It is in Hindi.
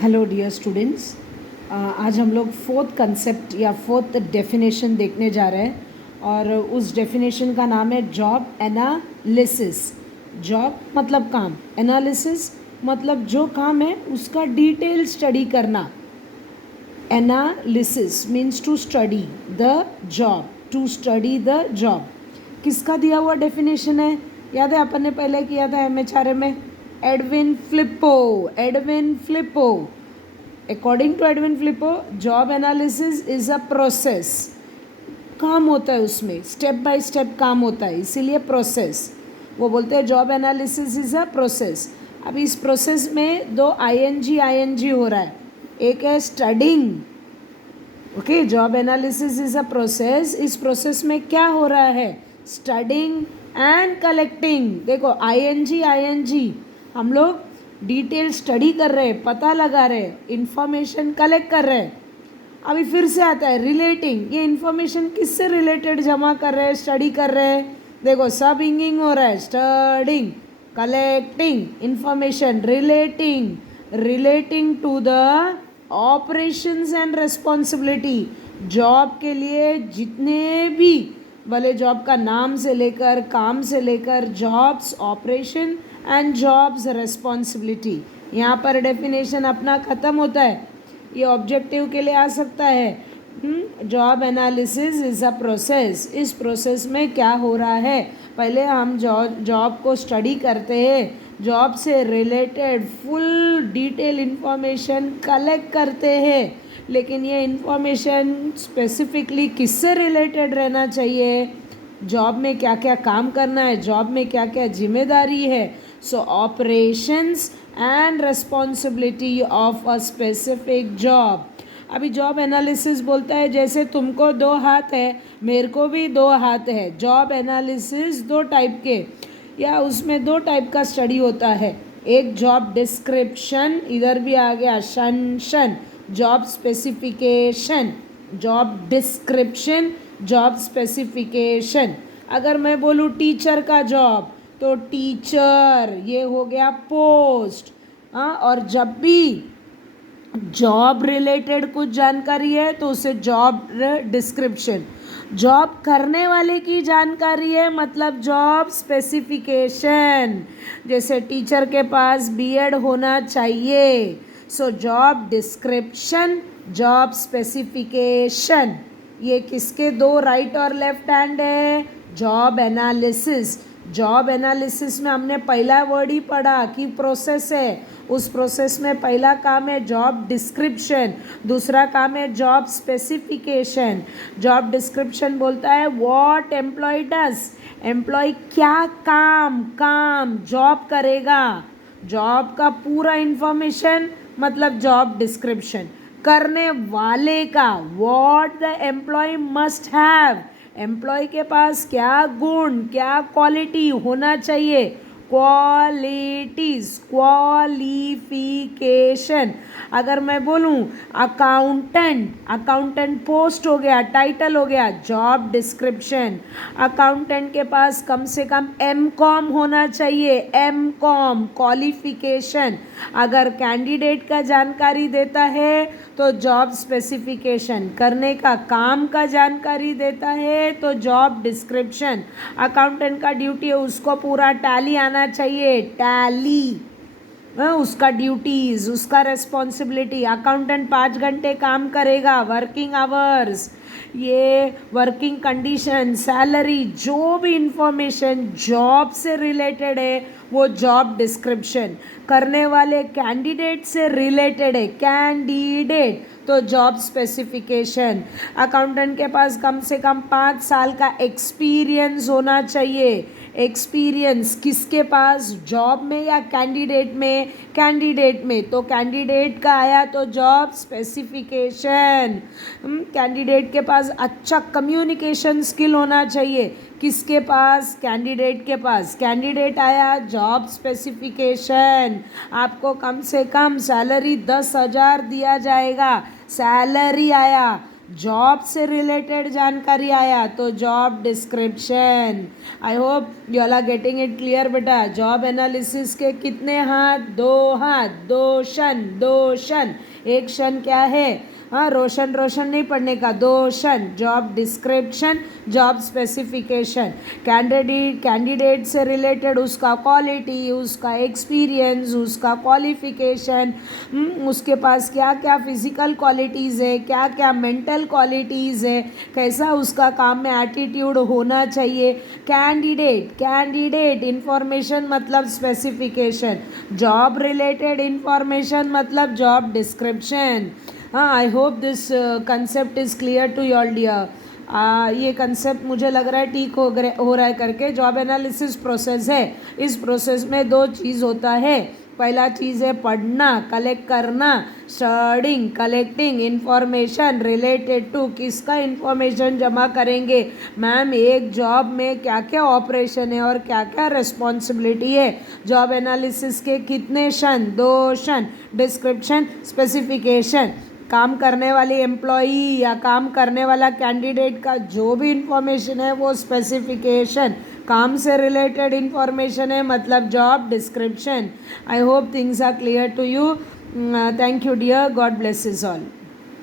Hello dear students. आज हम लोग फोर्थ कंसेप्ट या फोर्थ डेफिनेशन देखने जा रहे हैं और उस डेफिनेशन का नाम है जॉब एनालिसिस। जॉब मतलब काम, एनालिसिस मतलब जो काम है उसका डिटेल स्टडी करना। Analysis means to study the job, to study the job. किसका दिया हुआ डेफिनेशन है? याद है अपन ने पहले किया था MHRA में, Edwin Flippo. Edwin Flippo, according to Edwin Flippo, job analysis is a process. काम होता है उसमें, स्टेप बाय स्टेप काम होता है, इसीलिए प्रोसेस। वो बोलते हैं job analysis is a process. अब इस प्रोसेस में दो ING हो रहा है। एक है studying. Okay, job analysis is a process. इस प्रोसेस में क्या हो रहा है? Studying and collecting. देखो ING हम लोग डिटेल स्टडी कर रहे हैं, पता लगा रहे हैं, इंफॉर्मेशन कलेक्ट कर रहे हैं। अभी फिर से आता है रिलेटिंग। ये इंफॉर्मेशन किससे रिलेटेड जमा कर रहे हैं, स्टडी कर रहे हैं? देखो सब इंगिंग हो रहा है, studying, collecting information, relating to the operations and responsibility. Job के लिए जितने भी, भले जॉब का नाम से लेकर, काम से लेकर, jobs operation and jobs responsibility, यहाँ पर डेफिनेशन अपना ख़त्म होता है। ये ऑब्जेक्टिव के लिए आ सकता है। Job analysis is a process. इस प्रोसेस में क्या हो रहा है? पहले हम जॉब को स्टडी करते हैं, जॉब से related full detail information collect करते हैं। लेकिन ये इंफॉर्मेशन स्पेसिफिकली किससे रिलेटेड रहना चाहिए? जॉब में क्या क्या काम करना है, जॉब में क्या क्या जिम्मेदारी है। So operations and responsibility of a specific job. अभी जॉब एनालिसिस बोलता है जैसे तुमको 2 हाथ है, मेरे को भी 2 हाथ है। जॉब एनालिसिस 2 टाइप के, या उसमें 2 टाइप का स्टडी होता है। एक जॉब डिस्क्रिप्शन, इधर भी आ गया शन, job specification. Job description, job specification. अगर मैं बोलूँ टीचर का जॉब, तो टीचर ये हो गया पोस्ट। हाँ, और जब भी जॉब रिलेटेड कुछ जानकारी है तो उसे जॉब डिस्क्रिप्शन। जॉब करने वाले की जानकारी है मतलब जॉब स्पेसिफिकेशन। जैसे टीचर के पास B.Ed होना चाहिए, so job description, job specification. ये किसके 2 राइट और लेफ्ट हैंड है? Job analysis. जॉब एनालिसिस में हमने पहला वर्ड ही पढ़ा कि प्रोसेस है। उस प्रोसेस में पहला काम है जॉब डिस्क्रिप्शन, दूसरा काम है जॉब स्पेसिफिकेशन। जॉब डिस्क्रिप्शन बोलता है व्हाट एम्प्लॉय डज। एम्प्लॉय क्या काम जॉब करेगा, जॉब का पूरा इंफॉर्मेशन मतलब जॉब डिस्क्रिप्शन। करने वाले का what the employ must have. Employ के पास क्या गुण, क्या क्वालिटी होना चाहिए, क्वालिटीज, क्वालिफिकेशन। अगर मैं बोलूँ अकाउंटेंट, अकाउंटेंट पोस्ट हो गया, टाइटल हो गया, जॉब डिस्क्रिप्शन। अकाउंटेंट के पास कम से कम MCOM होना चाहिए, MCOM क्वालिफिकेशन। अगर कैंडिडेट का जानकारी देता है तो जॉब स्पेसिफिकेशन, करने का काम का जानकारी देता है तो जॉब डिस्क्रिप्शन। अकाउंटेंट का ड्यूटी है उसको पूरा टैली आना चाहिए, टैली उसका ड्यूटीज, उसका रेस्पॉन्सिबिलिटी। अकाउंटेंट 5 घंटे काम करेगा, वर्किंग आवर्स, ये वर्किंग कंडीशन, सैलरी, जो भी इंफॉर्मेशन जॉब से रिलेटेड है वो जॉब डिस्क्रिप्शन। करने वाले कैंडिडेट से रिलेटेड है, कैंडिडेट, तो जॉब स्पेसिफिकेशन। अकाउंटेंट के पास कम से कम 5 साल का एक्सपीरियंस होना चाहिए। एक्सपीरियंस किसके पास, जॉब में या कैंडिडेट में? कैंडिडेट में, तो कैंडिडेट का आया तो जॉब स्पेसिफिकेशन। कैंडिडेट के पास अच्छा कम्युनिकेशन स्किल होना चाहिए। किसके पास? कैंडिडेट के पास। कैंडिडेट आया जॉब स्पेसिफिकेशन। आपको कम से कम सैलरी 10,000 दिया जाएगा, सैलरी आया जॉब से रिलेटेड जानकारी आया तो job description. I hope you all are getting it clear बेटा। जॉब एनालिसिस के कितने हाथ? 2 हाथ, 2 शन, 2 शन। एक शन क्या है? हाँ, रोशन रोशन नहीं पढ़ने का, 2 शन। Job description, job specification, candidate से रिलेटेड उसका क्वालिटी, उसका एक्सपीरियंस, उसका क्वालिफिकेशन, उसके पास क्या क्या फिजिकल क्वालिटीज़ है, क्या क्या मेंटल क्वालिटीज़ है, कैसा उसका काम में एटीट्यूड होना चाहिए। कैंडिडेट इंफॉर्मेशन मतलब स्पेसिफिकेशन, जॉब रिलेटेड इंफॉर्मेशन मतलब जॉब डिस्क्रिप्शन। हाँ, I hope this concept is clear to your dear. ये कंसेप्ट मुझे लग रहा है ठीक हो रहा है करके। जॉब एनालिसिस प्रोसेस है, इस प्रोसेस में 2 चीज़ होता है। पहला चीज़ है पढ़ना, कलेक्ट करना, studying, collecting information related to, किसका इंफॉर्मेशन जमा करेंगे मैम, एक जॉब में क्या क्या ऑपरेशन है और क्या क्या रिस्पॉन्सिबिलिटी है। जॉब एनालिसिस के कितने शन? 2 शन। डिस्क्रिप्शन, स्पेसिफिकेशन, काम करने वाली एम्प्लॉई या काम करने वाला कैंडिडेट का जो भी इंफॉर्मेशन है वो स्पेसिफिकेशन। काम से रिलेटेड इंफॉर्मेशन है मतलब job description. I hope things are clear to you. Thank you dear, God blesses all.